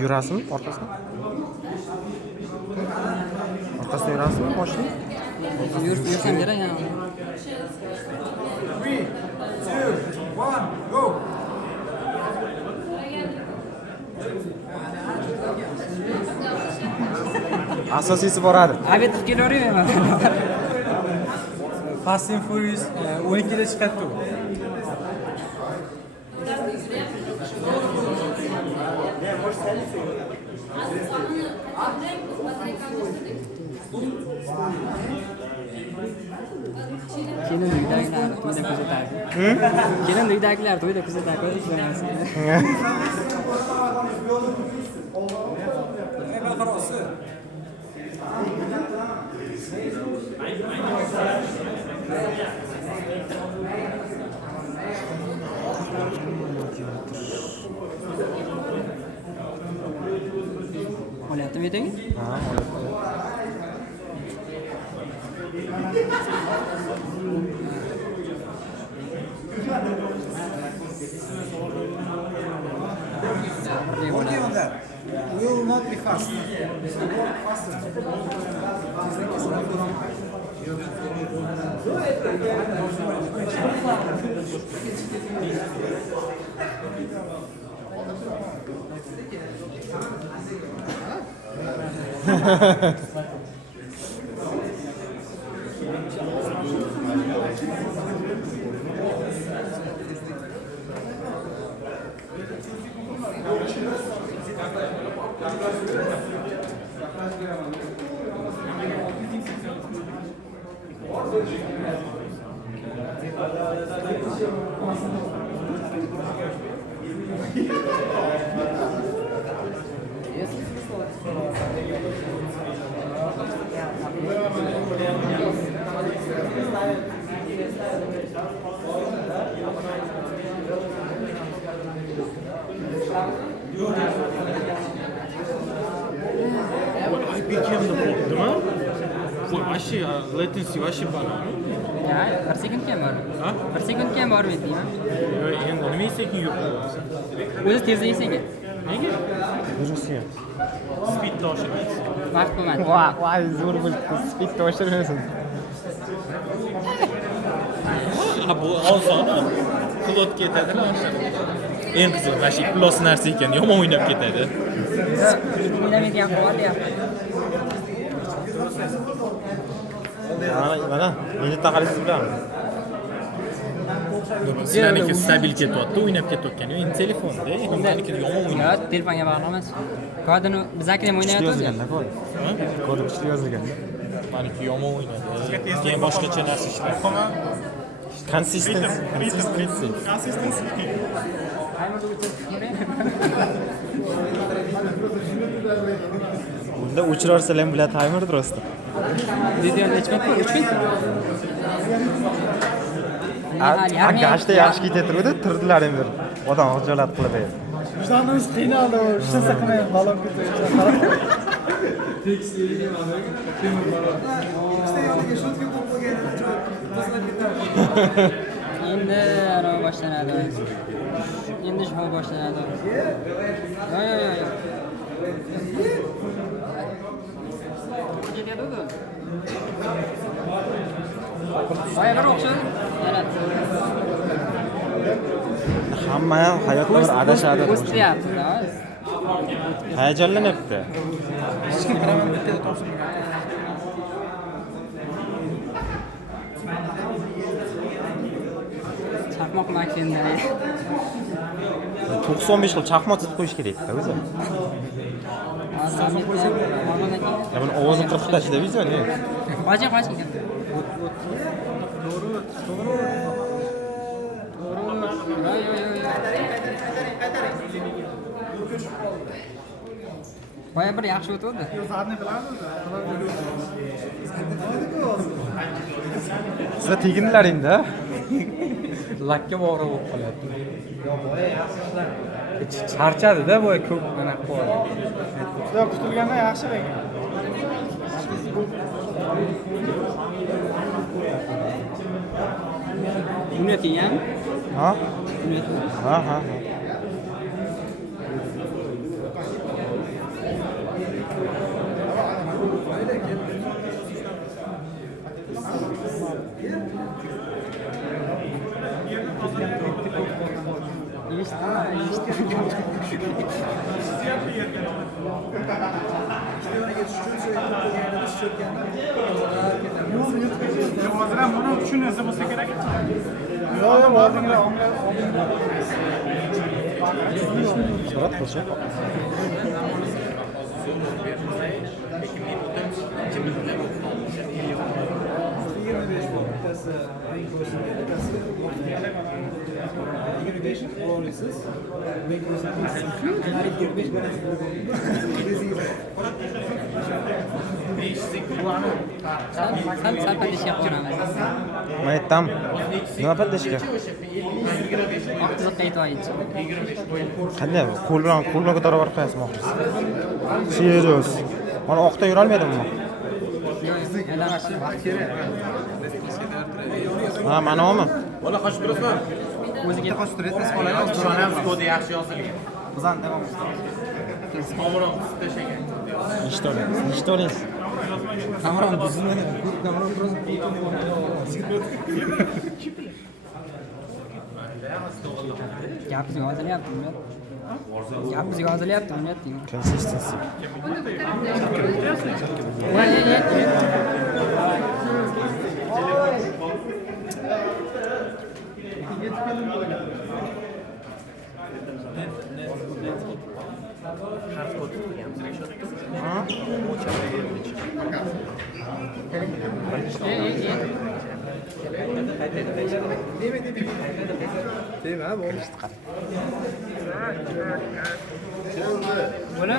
Yurasizmi orqasidan? Orqasidan yurasizmi mashina? Yursam kerak yana. 3, 2, 1, go! Asosiysi boradi. Abet kelaveryapman. Fast and Furious 12'de chiqadi u. Kelin uydagilar to'yda kuzatadi. Kelin uydagilar to'yda kuzatadi. Olyaptimi yeting? Ha, Okay on that. Will not be fast. Work faster. IPK'm de koptu mu? Bu aşı latency aşı var. Ya, bir sekund kam bor. Ha? Bir sekund kam bor deydi. Endi nima sekin yo'q bo'lyapti? O'zi tez ekan. Nega? Rusya. Speedni oshirmaysiz. Vaqt qilmadi. Voy, zo'r bo'libdi. Speedni oshirmaysan. Ha bu oson. Pilot ketadi oshiradi. Eng qiziq mana shu plos narsa ekan, yomon o'ynab ketadi. O'ynamaydigan qolyapti. Mana, endi taqalingiz bilan. Sizlarniki stabil ketyapti, o'ynab ketayotgani. Endi telefonda, meniki yomon o'ynaydi. Yo'q, telefonga bog'lamas. Kodini bizakida ham Kuchli o'ynayapti. yozilganda kod. Kod kuchli yozilgan. Meniki yomon o'ynadi. Keyin boshqacha narsa ishlaydi. Consistency. Bunda o'chirarsalar ham biladi timer rosti. Videoni necha minut? 3 minut. Gashda yaxshi ketaverdi, turdilar endi. Odam xijolat qilib edi. Vijdonimiz qiynaldi, hech narsa qilmayman, balon ketayotgan. Ikkita yoniga shotka qo'yib qo'yganini tozalab ketadi. Endi arava boshlanadi. Endi show boshlanadi. Yo'q. Voy, bir o'xshadi. Hamma ham hayotda bir adashadi. O'styapti. Hayajonlanyapti. Hech kim bilan bitta topshirmagan. Chaqmoq makinalari. 95 xil chaqmoq tizib qo'yish kerak-da o'zi. Ya buni ovozini qirib tashlashda videoni. Qo'ying. Voy, bir yaxshi o'tdi. Zarni biladimi? Sizlar tegindilaring-da. Lakka bog'ra bo'lib qolyapti. Charchadi-da bu ko'p mana qo'yadi. Yo'q, kutilgandan yaxshi lekin. Unating-ham? Ha? Unating. Ha. İşte şu söylediğim bu yerde düşürken Hozir ham buni shu narsa bo'lsa kerak. surat qilchi. bittasi renk bo'lsin, bittasi 25 olasiz. Renk bo'lsin. 25 Sal patlashga ko'ramiz. Men aytdim. Nima patlashga? Qiziqqa yetib olaychi. Qanday bu? Qo'l bilan ko'tarib orqayapsizmi? Serios. Mana oqda yura olmaydimmi? Yo'q, aylanishni vaqt kerak. Ha, mana bumi? Bola qochib turasizmi? O'ziga Qochib turasiz, qoladi. Ishon ham kodi yaxshi yozilgan. Bizdan davom Qo'ng'iroq qisib tashlagan. Eshita olasiz. Kamera bizni kamera gapingiz yozilyapti, Murat. Gapingiz yozilyapti, Murat. Consistency. Buni